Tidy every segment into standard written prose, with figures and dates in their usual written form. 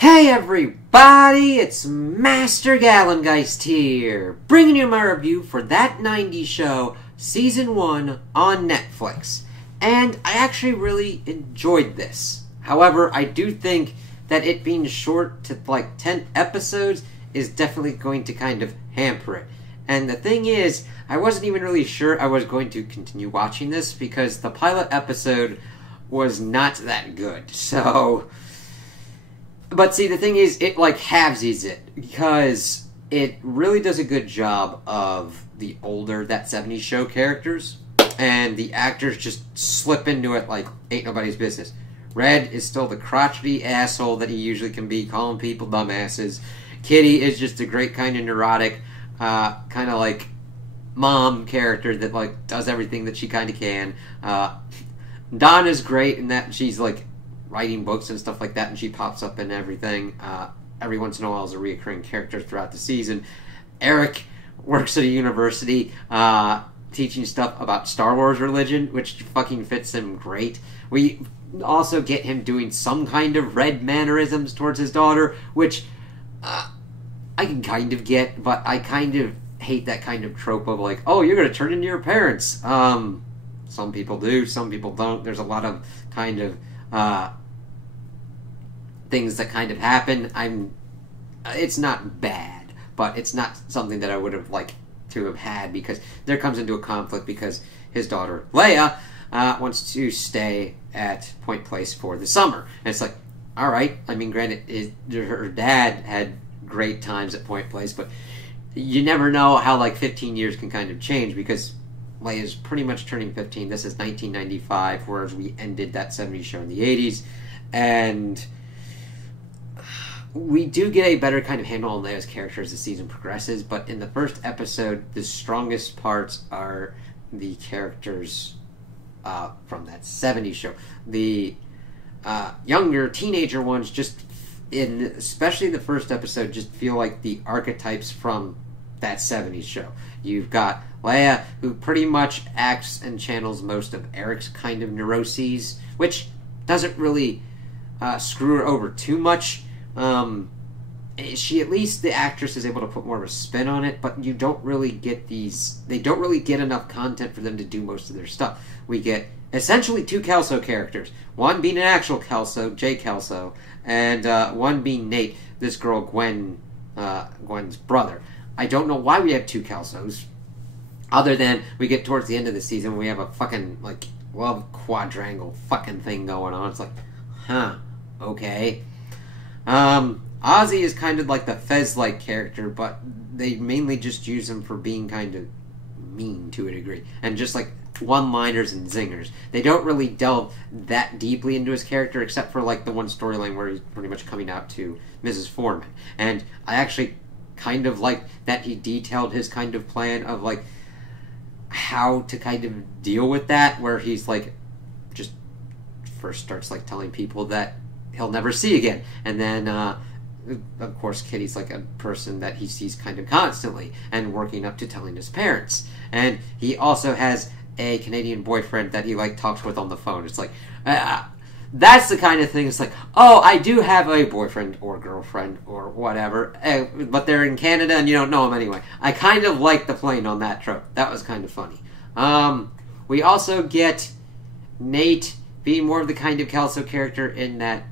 Hey everybody, it's Master Gallengeist here, bringing you my review for That 90's Show, Season 1 on Netflix. And I actually really enjoyed this. However, I do think that it being short to like 10 episodes is definitely going to kind of hamper it. And the thing is, I wasn't even really sure I was going to continue watching this because the pilot episode was not that good. But see, the thing is, it like halvesies it, because it really does a good job of the older That 70's Show characters, and the actors just slip into it like ain't nobody's business. Red is still the crotchety asshole that he usually can be, calling people dumbasses. Kitty is just a great kind of neurotic, kind of like mom character that like does everything that she kind of can. Donna's great in that she's like writing books and stuff like that, and she pops up in everything. Every once in a while as a reoccurring character throughout the season. Eric works at a university, teaching stuff about Star Wars religion, which fucking fits him great. We also get him doing some kind of red mannerisms towards his daughter, which I can kind of get, but I kind of hate that kind of trope of like, oh, you're going to turn into your parents. Some people do, some people don't. There's a lot of kind of things that kind of happen. It's not bad, but it's not something that I would have liked to have had, because there comes into a conflict because his daughter Leia wants to stay at Point Place for the summer, and it's like, all right. I mean, granted, her dad had great times at Point Place, but you never know how like 15 years can kind of change, because Leia's pretty much turning 15. This is 1995, whereas we ended That 70's Show in the 80s. And we do get a better kind of handle on Leia's character as the season progresses, but in the first episode, the strongest parts are the characters from That 70's Show. The younger, teenager ones, just especially the first episode, just feel like the archetypes from That 70's Show. You've got Leia, who pretty much acts and channels most of Eric's kind of neuroses, which doesn't really screw her over too much. She, at least the actress, is able to put more of a spin on it, but you don't really get they don't really get enough content for them to do most of their stuff. We get essentially two Kelso characters, one being an actual Kelso, Jay Kelso, and one being Nate, this girl Gwen's brother. I don't know why we have two Kelsos, other than we get towards the end of the season, we have a fucking, like, love quadrangle fucking thing going on. It's like, huh, okay. Ozzy is kind of like the Fez-like character, but they mainly just use him for being kind of mean to a degree, and just like one-liners and zingers. They don't really delve that deeply into his character, except for like the one storyline where he's pretty much coming out to Mrs. Foreman. And I actually kind of like that he detailed his kind of plan of like how to kind of deal with that, where he's like just first starts like telling people that he'll never see again, and then of course Kitty's like a person that he sees kind of constantly, and working up to telling his parents. And he also has a Canadian boyfriend that he like talks with on the phone. It's like that's the kind of thing. It's like, oh, I do have a boyfriend or girlfriend or whatever, but they're in Canada and you don't know them anyway. I kind of like the playing on that trope. That was kind of funny. We also get Nate being more of the kind of Kelso character in that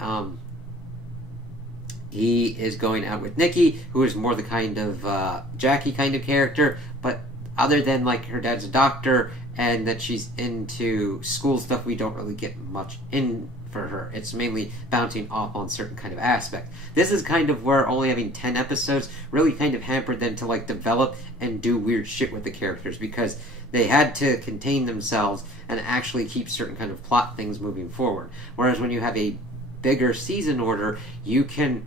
he is going out with Nikki, who is more the kind of Jackie kind of character, but other than like her dad's a doctor and that she's into school stuff, we don't really get much in for her. It's mainly bouncing off on certain kind of aspect. This is kind of where only having 10 episodes really kind of hampered them to like develop and do weird shit with the characters, because they had to contain themselves and actually keep certain kind of plot things moving forward. Whereas when you have a bigger season order, you can,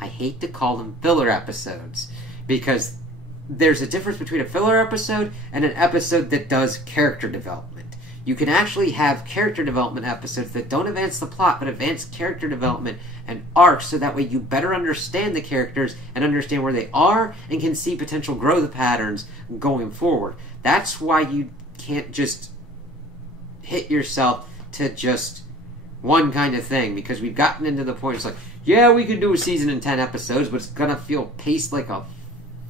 I hate to call them filler episodes, because there's a difference between a filler episode and an episode that does character development. You can actually have character development episodes that don't advance the plot, but advance character development and arcs, so that way you better understand the characters and understand where they are and can see potential growth patterns going forward. That's why you can't just hit yourself to just one kind of thing, because we've gotten into the point, it's like, yeah, we could do a season in 10 episodes, but it's gonna feel paced like a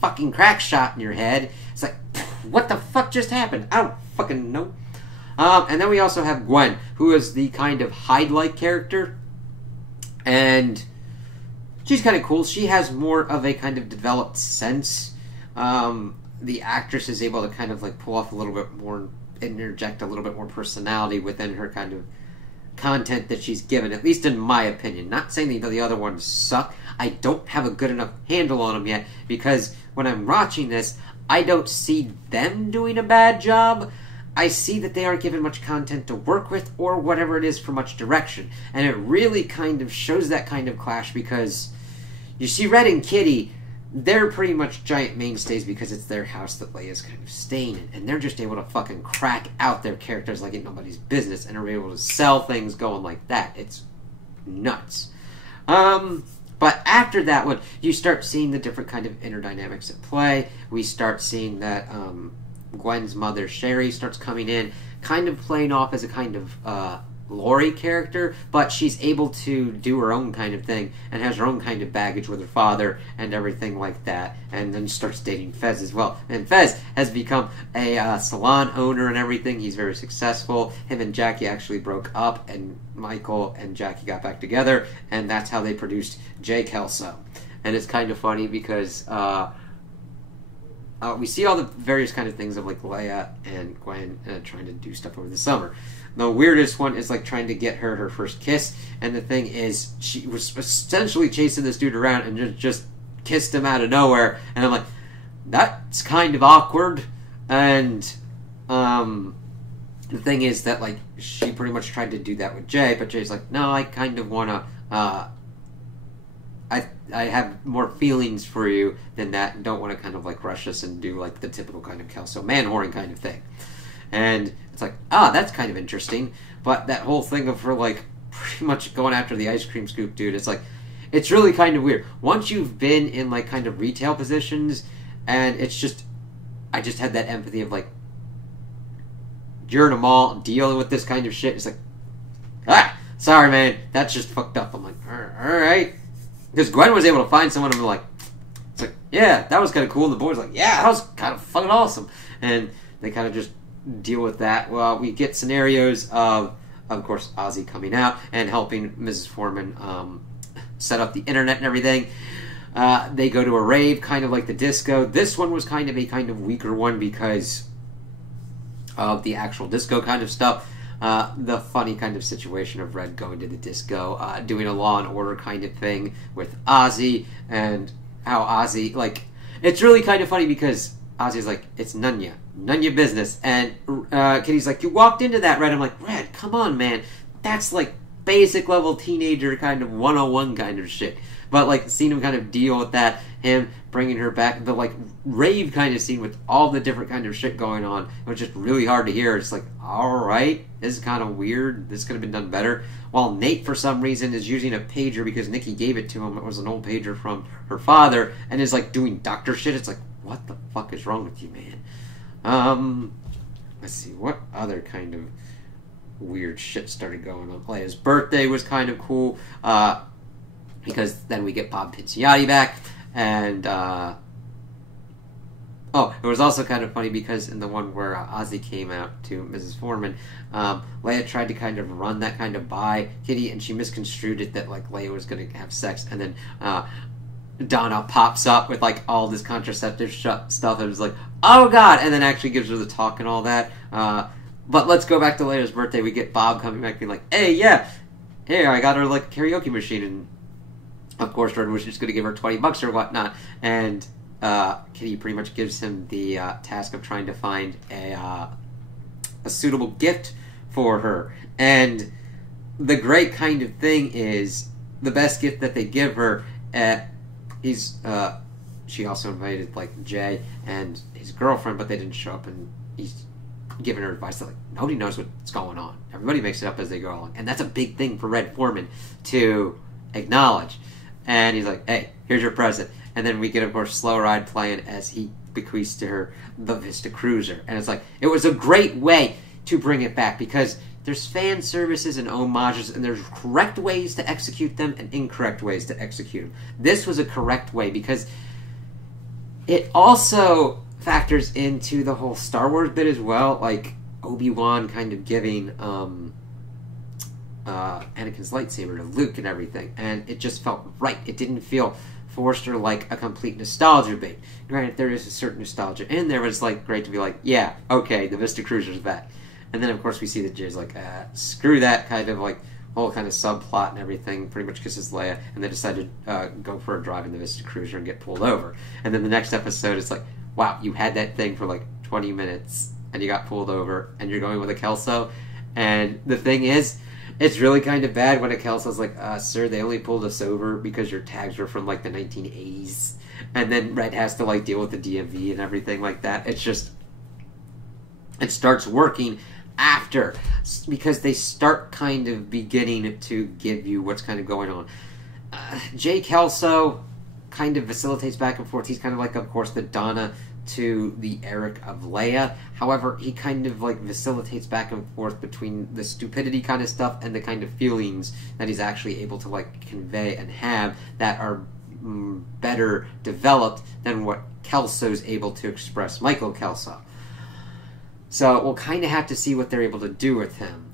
fucking crack shot in your head. It's like, what the fuck just happened? I don't fucking know. And then we also have Gwen, who is the kind of Hyde-like character. And she's kind of cool. She has more of a kind of developed sense. The actress is able to kind of like pull off a little bit more, interject a little bit more personality within her kind of content that she's given, at least in my opinion. Not saying that the other ones suck. I don't have a good enough handle on them yet, because when I'm watching this, I don't see them doing a bad job. I see that they aren't given much content to work with, or whatever it is, for much direction. And it really kind of shows that kind of clash, because you see Red and Kitty, they're pretty much giant mainstays because it's their house that Leia's kind of staying in. And they're just able to fucking crack out their characters like it's nobody's business, and are able to sell things going like that. It's nuts. But after that one, you start seeing the different kind of inner dynamics at play. We start seeing that Gwen's mother, Sherry, starts coming in, kind of playing off as a kind of Laurie character, but she's able to do her own kind of thing, and has her own kind of baggage with her father and everything like that, and then starts dating Fez as well. And Fez has become a salon owner and everything. He's very successful. Him and Jackie actually broke up, and Michael and Jackie got back together, and that's how they produced Jay Kelso. And it's kind of funny because we see all the various kind of things of like Leia and Gwen trying to do stuff over the summer. The weirdest one is like trying to get her first kiss, and the thing is, she was essentially chasing this dude around and just kissed him out of nowhere, and I'm like, that's kind of awkward. And the thing is that like she pretty much tried to do that with Jay, but Jay's like, no, I kind of want to I have more feelings for you than that, and don't want to kind of like rush us and do like the typical kind of Kelso man-whoring kind of thing. And it's like, that's kind of interesting. But that whole thing of her like pretty much going after the ice cream scoop dude, it's like, it's really kind of weird. Once you've been in like kind of retail positions, and it's just, I just had that empathy of like, you're in a mall dealing with this kind of shit. It's like, sorry man, that's just fucked up. I'm like, alright. Because Gwen was able to find someone, and I'm like, it's like, yeah, that was kind of cool. And the boy's like, yeah, that was kind of fucking awesome. And they kind of just deal with that. Well, we get scenarios of course, Ozzy coming out and helping Mrs. Foreman set up the internet and everything. They go to a rave, kind of like the disco. This one was kind of a kind of weaker one because of the actual disco kind of stuff. The funny kind of situation of Red going to the disco, doing a Law and Order kind of thing with Ozzy, and how Ozzy, like, it's really kind of funny because Ozzy's like, it's none your business, and Kitty's like, you walked into that, Red. I'm like, Red, come on, man, that's like basic level teenager kind of 101 kind of shit. But like seeing him kind of deal with that, him bringing her back, the like rave kind of scene with all the different kind of shit going on, it was just really hard to hear. It's like, alright, this is kind of weird, this could have been done better. While Nate for some reason is using a pager because Nikki gave it to him, it was an old pager from her father, and is like doing doctor shit. It's like, what the fuck is wrong with you, man? Let's see, what other kind of weird shit started going on? Leia's birthday was kind of cool, because then we get Bob Pizziotti back, and it was also kind of funny because in the one where Ozzy came out to Mrs. Foreman, Leia tried to kind of run that kind of by Kitty, and she misconstrued it that like Leia was going to have sex, and then Donna pops up with like all this contraceptive stuff, and it was like, oh god, and then actually gives her the talk and all that. But let's go back to Leia's birthday. We get Bob coming back being like, hey, I got her like a karaoke machine, and of course Red was just going to give her $20 or whatnot, and Kitty pretty much gives him the task of trying to find a suitable gift for her. And the great kind of thing is, the best gift that they give her, she also invited like Jay and his girlfriend, but they didn't show up, and he's giving her advice that like nobody knows what's going on. Everybody makes it up as they go along, and that's a big thing for Red Foreman to acknowledge. And he's like, hey, here's your present. And then we get, of course, Slow Ride playing as he bequeaths to her the Vista Cruiser. And it's like, it was a great way to bring it back, because there's fan services and homages, and there's correct ways to execute them and incorrect ways to execute them. This was a correct way because it also factors into the whole Star Wars bit as well, like Obi-Wan kind of giving Anakin's lightsaber to Luke and everything, and it just felt right. It didn't feel forced or like a complete nostalgia bait. Granted, there is a certain nostalgia in there, but it's like great to be like, yeah, okay, the Vista Cruiser's back. And then, of course, we see that Jay's like, screw that kind of like whole kind of subplot and everything, pretty much kisses Leia, and they decide to go for a drive in the Vista Cruiser and get pulled over. And then the next episode, it's like, wow, you had that thing for like 20 minutes, and you got pulled over, and you're going with a Kelso. And the thing is, it's really kind of bad when a Kelso's like, sir, they only pulled us over because your tags were from like the 1980s. And then Red has to like deal with the DMV and everything like that. It's just, it starts working after, because they start kind of beginning to give you what's kind of going on. Jay Kelso kind of facilitates back and forth. He's kind of like, of course, the Donna to the Eric of Leia. However, he kind of like facilitates back and forth between the stupidity kind of stuff and the kind of feelings that he's actually able to like convey and have that are better developed than what Kelso's able to express, Michael Kelso. So we'll kind of have to see what they're able to do with him.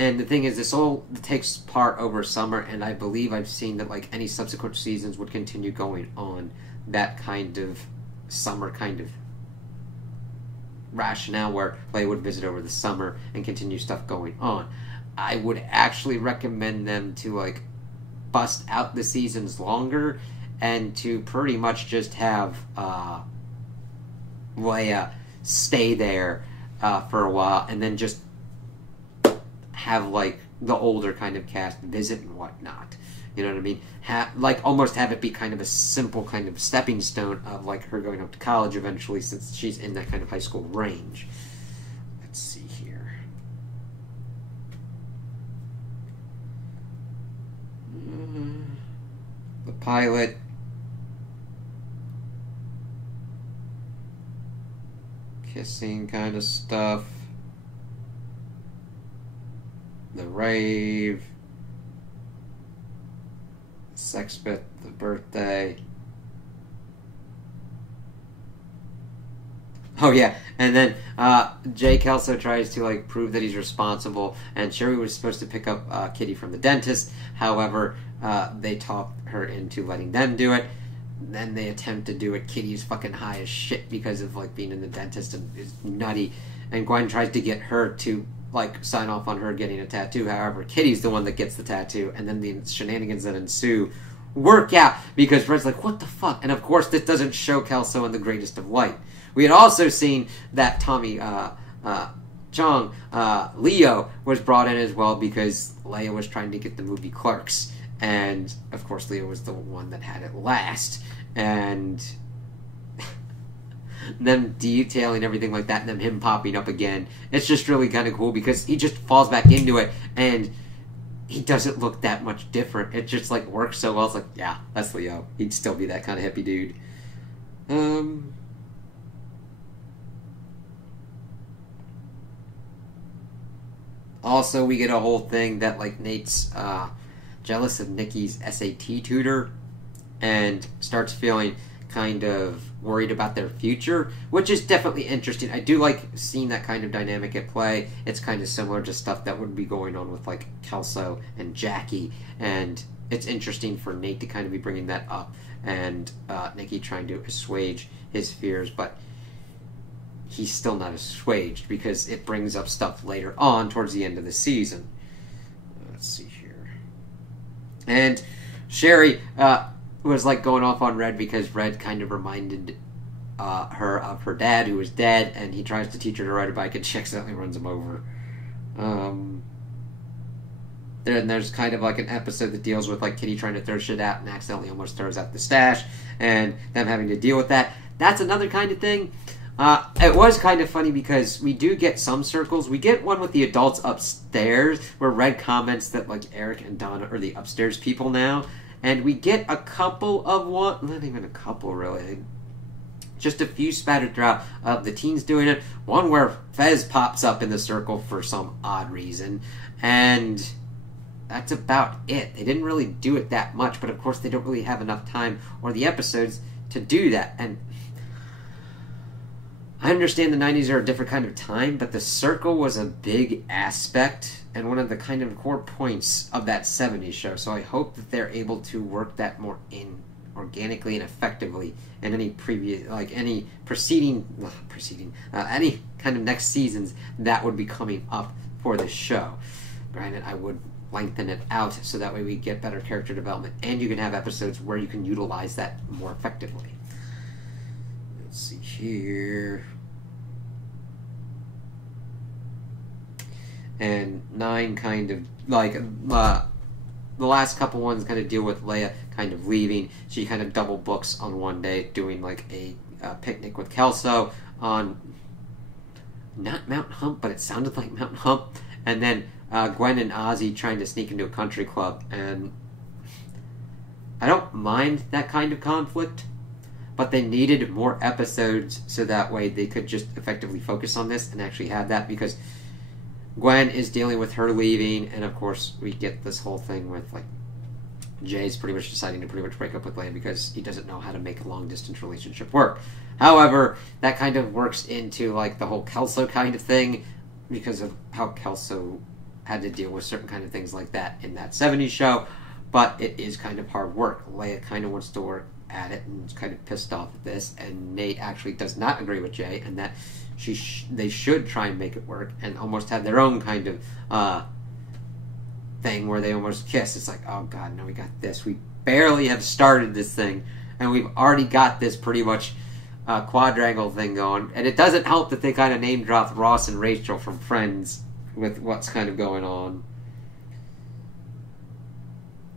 And the thing is, this all takes part over summer, and I believe I've seen that like any subsequent seasons would continue going on that kind of summer kind of rationale where Leia would visit over the summer and continue stuff going on. I would actually recommend them to like bust out the seasons longer and to pretty much just have Leia stay there for a while, and then just have like the older kind of cast visit and whatnot. You know what I mean? Like almost have it be kind of a simple kind of stepping stone of like her going up to college eventually, since she's in that kind of high school range. Let's see here. The pilot. Kissing kind of stuff. The rave. Sex bit, the birthday. Oh yeah, and then Jay Kelso tries to like prove that he's responsible, and Sherry was supposed to pick up Kitty from the dentist. However, they talk her into letting them do it. Then they attempt to do it. Kitty's fucking high as shit because of like being in the dentist and is nutty. And Gwen tries to get her to like sign off on her getting a tattoo. However, Kitty's the one that gets the tattoo, and then the shenanigans that ensue work out because Fred's like, what the fuck? And of course, this doesn't show Kelso in the greatest of light. We had also seen that Tommy Chong, Leo, was brought in as well because Leia was trying to get the movie Clerks. And, of course, Leo was the one that had it last. And them detailing everything like that, and then him popping up again. It's just really kind of cool because he just falls back into it, and he doesn't look that much different. It just, like, works so well. It's like, yeah, that's Leo. He'd still be that kind of hippie dude. Also, we get a whole thing that, like, Nate's jealous of Nikki's SAT tutor and starts feeling kind of worried about their future, which is definitely interesting. I do like seeing that kind of dynamic at play. It's kind of similar to stuff that would be going on with like Kelso and Jackie, and it's interesting for Nate to kind of be bringing that up, and Nikki trying to assuage his fears, but he's still not assuaged because it brings up stuff later on towards the end of the season. Let's see here. And Sherry was like going off on Red because Red kind of reminded her of her dad, who was dead, and he tries to teach her to ride a bike and she accidentally runs him over. Then there's kind of like an episode that deals with like Kitty trying to throw shit out and accidentally almost throws out the stash, and them having to deal with that. That's another kind of thing. It was kind of funny because we do get some circles. We get one with the adults upstairs where Red comments that like Eric and Donna are the upstairs people now. And we get a couple of one, not even a couple really, just a few spattered throughout of the teens doing it. One where Fez pops up in the circle for some odd reason, and that's about it. They didn't really do it that much, but of course they don't really have enough time or the episodes to do that. And I understand the 90s are a different kind of time, but the circle was a big aspect and one of the kind of core points of that 70s show. So I hope that they're able to work that more in organically and effectively in any previous, like any any kind of next seasons that would be coming up for the show. Granted, I would lengthen it out so that way we get better character development and you can have episodes where you can utilize that more effectively. Let's see here. And 9 kind of like the last couple ones kind of deal with Leia kind of leaving. She kind of double books on one day doing like a picnic with Kelso on not Mount Hump, but it sounded like Mount Hump. And then Gwen and Ozzy trying to sneak into a country club. And I don't mind that kind of conflict, but they needed more episodes so that way they could just effectively focus on this and actually have that, because Gwen is dealing with her leaving, and of course we get this whole thing with like Jay's pretty much deciding to pretty much break up with Leia because he doesn't know how to make a long distance relationship work. However, that kind of works into like the whole Kelso kind of thing because of how Kelso had to deal with certain kind of things like that in that 70s show, but it is kind of hard work. Leia kind of wants to work at it and is kind of pissed off at this, and Nate actually does not agree with Jay and that they should try and make it work and almost have their own kind of thing where they almost kiss. It's like, oh god, no, we got this. We barely have started this thing and we've already got this pretty much quadrangle thing going. And it doesn't help that they kind of name dropped Ross and Rachel from Friends with what's kind of going on.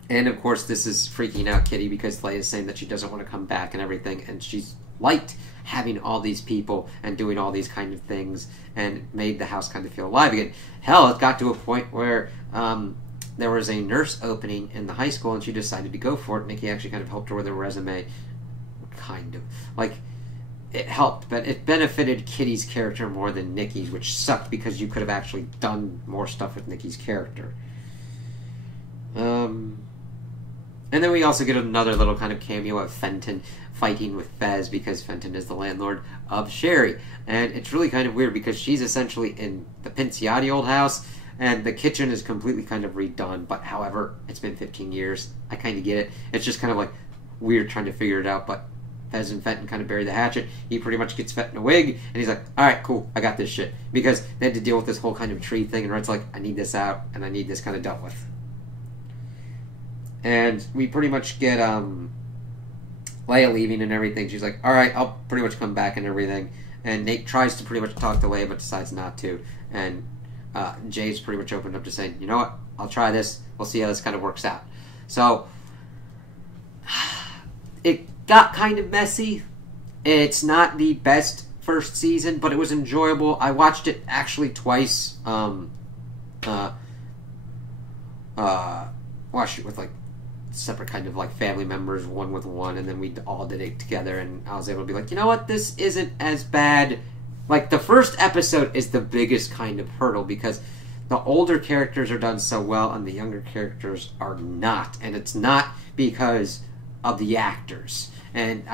And of course this is freaking out Kitty because Leia's saying that she doesn't want to come back and everything, and she's liked having all these people and doing all these kind of things and made the house kind of feel alive again. Hell, it got to a point where there was a nurse opening in the high school and she decided to go for it. Nikki actually kind of helped her with her resume. Kind of. Like, it helped, but it benefited Kitty's character more than Nikki's, which sucked because you could have actually done more stuff with Nikki's character. And then we also get another little kind of cameo of Fenton fighting with Fez because Fenton is the landlord of Sherry. And it's really kind of weird because she's essentially in the Pinciotti old house and the kitchen is completely kind of redone. But however, it's been 15 years. I kind of get it. It's just kind of like weird trying to figure it out, but Fez and Fenton kind of bury the hatchet. He pretty much gets Fenton a wig and he's like, alright, cool, I got this shit. Because they had to deal with this whole kind of tree thing and Red's like, I need this out and I need this kind of dealt with. And we pretty much get Leia leaving and everything. She's like, alright, I'll pretty much come back and everything. And Nate tries to pretty much talk to Leia but decides not to. And Jay's pretty much opened up to saying, you know what, I'll try this. We'll see how this kind of works out. So, it got kind of messy. It's not the best first season, but it was enjoyable. I watched it actually twice. Watched it with like separate kind of like family members, one with one, and then we all did it together, and I was able to be like, you know what, this isn't as bad. Like, the first episode is the biggest kind of hurdle because the older characters are done so well and the younger characters are not, and it's not because of the actors. And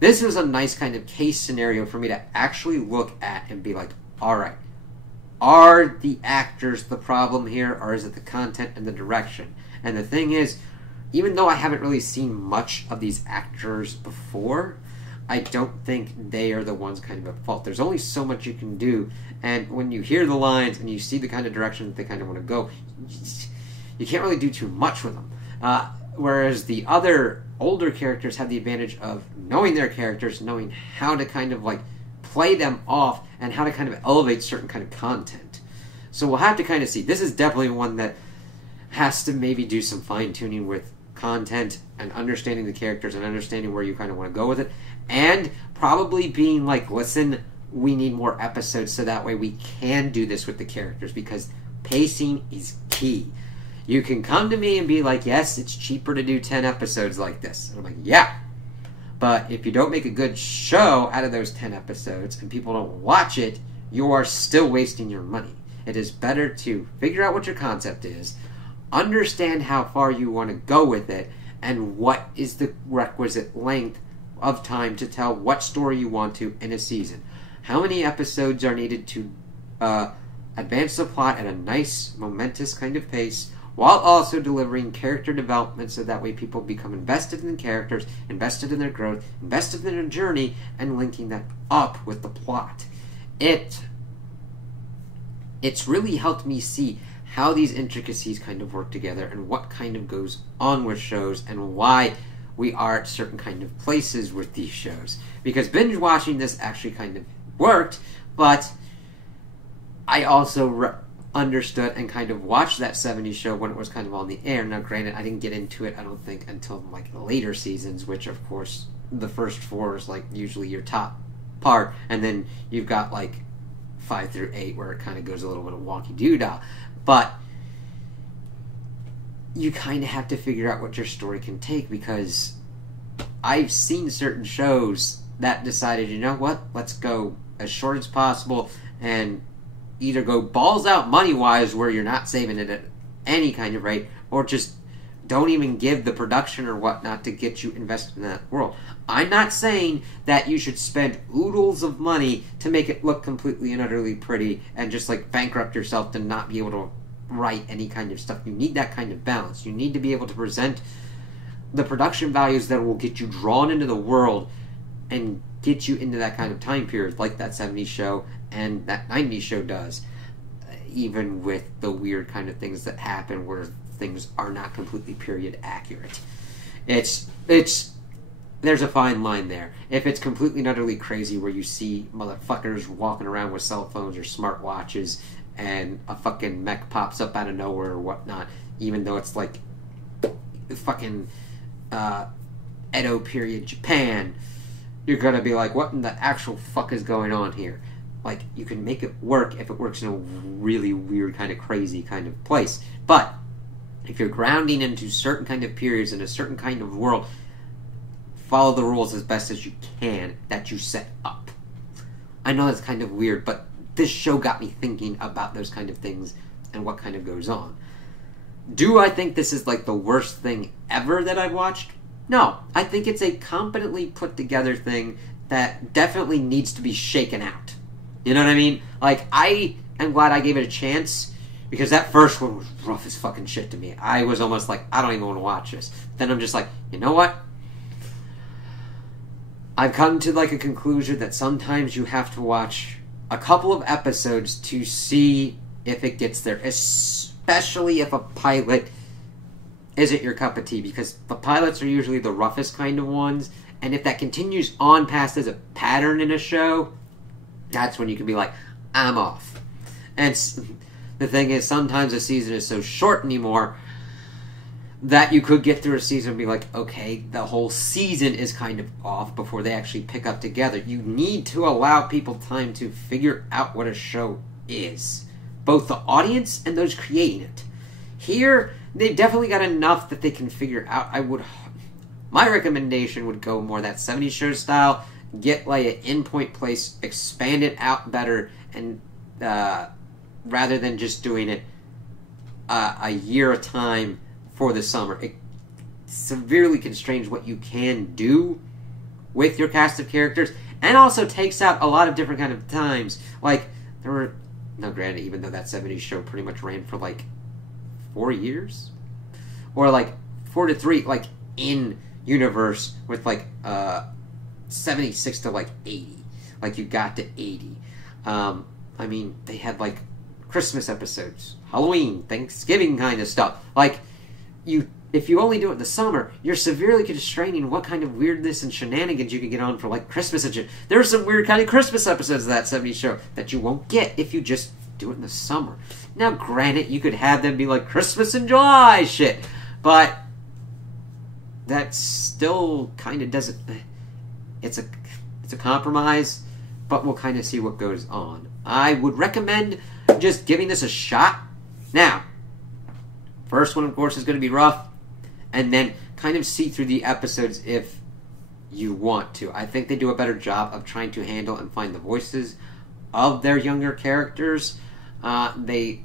this was a nice kind of case scenario for me to actually look at and be like, alright, are the actors the problem here, or is it the content and the direction? And the thing is, even though I haven't really seen much of these actors before, I don't think they are the ones kind of at fault. There's only so much you can do, and when you hear the lines and you see the kind of direction that they kind of want to go, you can't really do too much with them. Whereas the other older characters have the advantage of knowing their characters, knowing how to kind of like play them off, and how to kind of elevate certain kind of content. So we'll have to kind of see. This is definitely one that has to maybe do some fine-tuning with content and understanding the characters and understanding where you kind of want to go with it, and probably being like, listen, we need more episodes so that way we can do this with the characters, because pacing is key. You can come to me and be like, yes, it's cheaper to do 10 episodes like this. And I'm like, yeah. But if you don't make a good show out of those 10 episodes and people don't watch it, you are still wasting your money. It is better to figure out what your concept is, understand how far you want to go with it, and what is the requisite length of time to tell what story you want to in a season. How many episodes are needed to advance the plot at a nice, momentous kind of pace, while also delivering character development so that way people become invested in the characters, invested in their growth, invested in their journey, and linking that up with the plot. It's really helped me see how these intricacies kind of work together and what kind of goes on with shows and why we are at certain kind of places with these shows. Because binge watching this actually kind of worked, but I also understood and kind of watched that 70s show when it was kind of on the air. Now granted, I didn't get into it, I don't think, until like the later seasons, which of course the first 4 is like usually your top part, and then you've got like 5 through 8 where it kind of goes a little bit of wonky doo-dah. But you kind of have to figure out what your story can take, because I've seen certain shows that decided, you know what, let's go as short as possible and either go balls out money-wise where you're not saving it at any kind of rate, or just don't even give the production or whatnot to get you invested in that world. I'm not saying that you should spend oodles of money to make it look completely and utterly pretty and just like bankrupt yourself to not be able to write any kind of stuff. You need that kind of balance. You need to be able to present the production values that will get you drawn into the world and get you into that kind of time period, like that 70s show and that 90s show does, even with the weird kind of things that happen where things are not completely period accurate. There's a fine line there. If it's completely and utterly crazy where you see motherfuckers walking around with cell phones or smart watches and a fucking mech pops up out of nowhere or whatnot, even though it's like fucking Edo period Japan, you're gonna be like, what in the actual fuck is going on here? Like, you can make it work if it works in a really weird kind of crazy kind of place. But if you're grounding into certain kind of periods in a certain kind of world, follow the rules as best as you can that you set up. I know that's kind of weird, but this show got me thinking about those kind of things and what kind of goes on. Do I think this is like the worst thing ever that I've watched? No. I think it's a competently put together thing that definitely needs to be shaken out. You know what I mean? Like, I am glad I gave it a chance, because that first one was rough as fucking shit to me. I was almost like, I don't even want to watch this. Then I'm just like, you know what? I've come to like a conclusion that sometimes you have to watch a couple of episodes to see if it gets there, especially if a pilot isn't your cup of tea, because the pilots are usually the roughest kind of ones, and if that continues on past as a pattern in a show, that's when you can be like, I'm off. And the thing is, sometimes a season is so short anymore that you could get through a season and be like, okay, the whole season is kind of off before they actually pick up together. You need to allow people time to figure out what a show is, both the audience and those creating it. Here, they've definitely got enough that they can figure out. My recommendation would go more that 70s show style, get like an in-point place, expand it out better, and rather than just doing it a year at a time for the summer. It severely constrains what you can do with your cast of characters, and also takes out a lot of different kind of times. Like, there were, no, granted, even though that 70s show pretty much ran for like 4 years, or like 4 to 3, like in universe with like 76 to like 80, like you got to 80. I mean, they had like Christmas episodes, Halloween, Thanksgiving kind of stuff. Like, if you only do it in the summer, you're severely constraining what kind of weirdness and shenanigans you can get on for like Christmas and shit. There are some weird kind of Christmas episodes of that 70s show that you won't get if you just do it in the summer. Now, granted, you could have them be like Christmas in July shit, but that still kind of doesn't. It's a compromise, but we'll kind of see what goes on. I would recommend just giving this a shot. Now, first one, of course, is going to be rough, and then kind of see through the episodes if you want to. I think they do a better job of trying to handle and find the voices of their younger characters. Leia's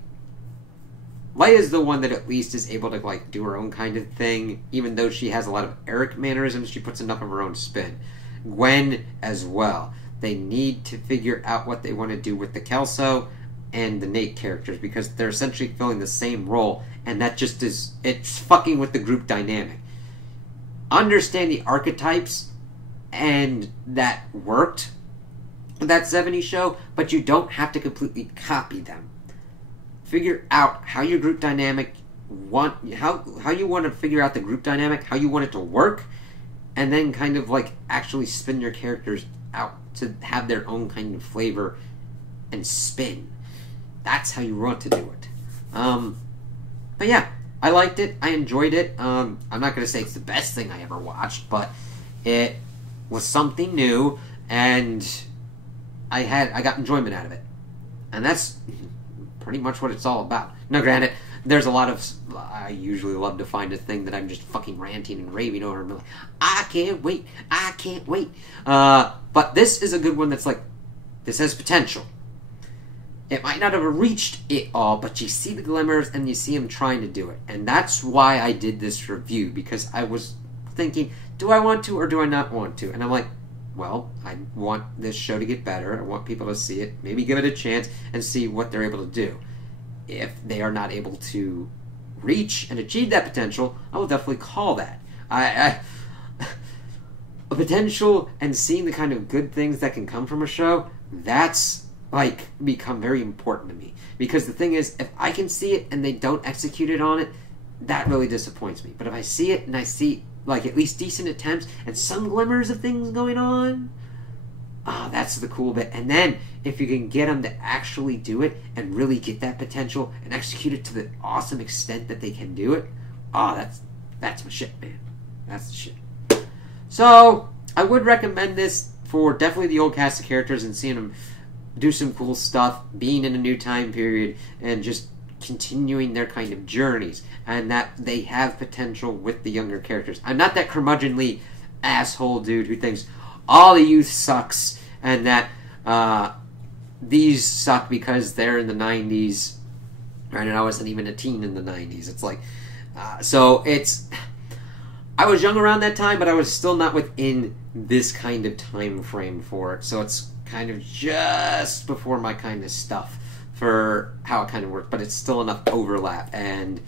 the one that at least is able to like do her own kind of thing, even though she has a lot of Eric mannerisms. She puts enough of her own spin. Gwen as well. They need to figure out what they want to do with the Kelso and the Nate characters, because they're essentially filling the same role, and that just is, it's fucking with the group dynamic. Understand the archetypes, and that worked with that 70s show, but you don't have to completely copy them. Figure out how your group dynamic how you want to figure out the group dynamic, how you want it to work, and then kind of like actually spin your characters out to have their own kind of flavor and spin. That's how you want to do it. But yeah, I liked it. I enjoyed it. I'm not going to say it's the best thing I ever watched, but it was something new, and I got enjoyment out of it. And that's pretty much what it's all about. Now, granted, there's a lot of... I usually love to find a thing that I'm just fucking ranting and raving over and be like, I can't wait, I can't wait. But this is a good one that's like, this has potential. It might not have reached it all, but you see the glimmers and you see him trying to do it. And that's why I did this review, because I was thinking, do I want to or do I not want to? And I'm like, well, I want this show to get better. I want people to see it, maybe give it a chance, and see what they're able to do. If they are not able to reach and achieve that potential, I will definitely call that. A potential and seeing the kind of good things that can come from a show, that's like become very important to me. Because the thing is, if I can see it and they don't execute it on it, that really disappoints me. But if I see it and I see like at least decent attempts and some glimmers of things going on, that's the cool bit. And then if you can get them to actually do it and really get that potential and execute it to the awesome extent that they can do it, that's my shit, man. That's the shit. So I would recommend this for definitely the old cast of characters and seeing them do some cool stuff, being in a new time period, and just continuing their kind of journeys, and that they have potential with the younger characters. I'm not that curmudgeonly asshole dude who thinks all the youth sucks and that these suck because they're in the 90s, right? And I wasn't even a teen in the 90s. It's like, so it's, I was young around that time, but I was still not within this kind of time frame for it. So it's kind of just before my kind of stuff for how it kind of worked, but it's still enough overlap, and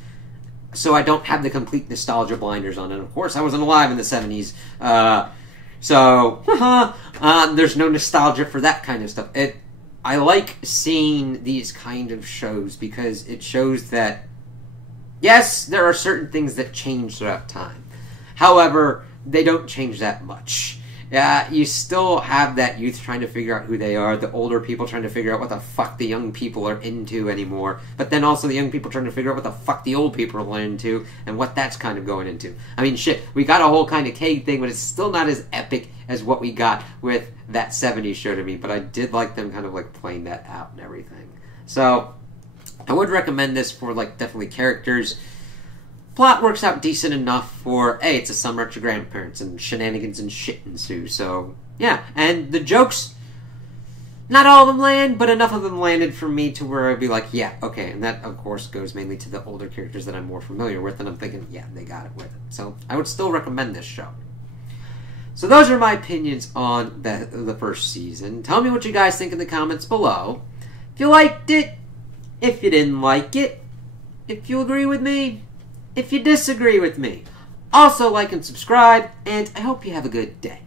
so I don't have the complete nostalgia blinders on. And of course, I wasn't alive in the 70s, so there's no nostalgia for that kind of stuff. I like seeing these kind of shows because it shows that, yes, there are certain things that change throughout time. However, they don't change that much. You still have that youth trying to figure out who they are, the older people trying to figure out what the fuck the young people are into anymore, but then also the young people trying to figure out what the fuck the old people are into, and what that's kind of going into. I mean, shit, we got a whole kind of Cade thing, but it's still not as epic as what we got with that 70s show to me, but I did like them kind of like playing that out and everything. So, I would recommend this for like definitely characters. Plot works out decent enough for, hey, it's a summer at your grandparents and shenanigans and shit ensue. So, yeah. And the jokes, not all of them land, but enough of them landed for me to where I'd be like, yeah, okay. And that, of course, goes mainly to the older characters that I'm more familiar with, and I'm thinking, yeah, they got it with it. So, I would still recommend this show. So, those are my opinions on the first season. Tell me what you guys think in the comments below. If you liked it, if you didn't like it, if you agree with me, if you disagree with me. Also, like and subscribe, and I hope you have a good day.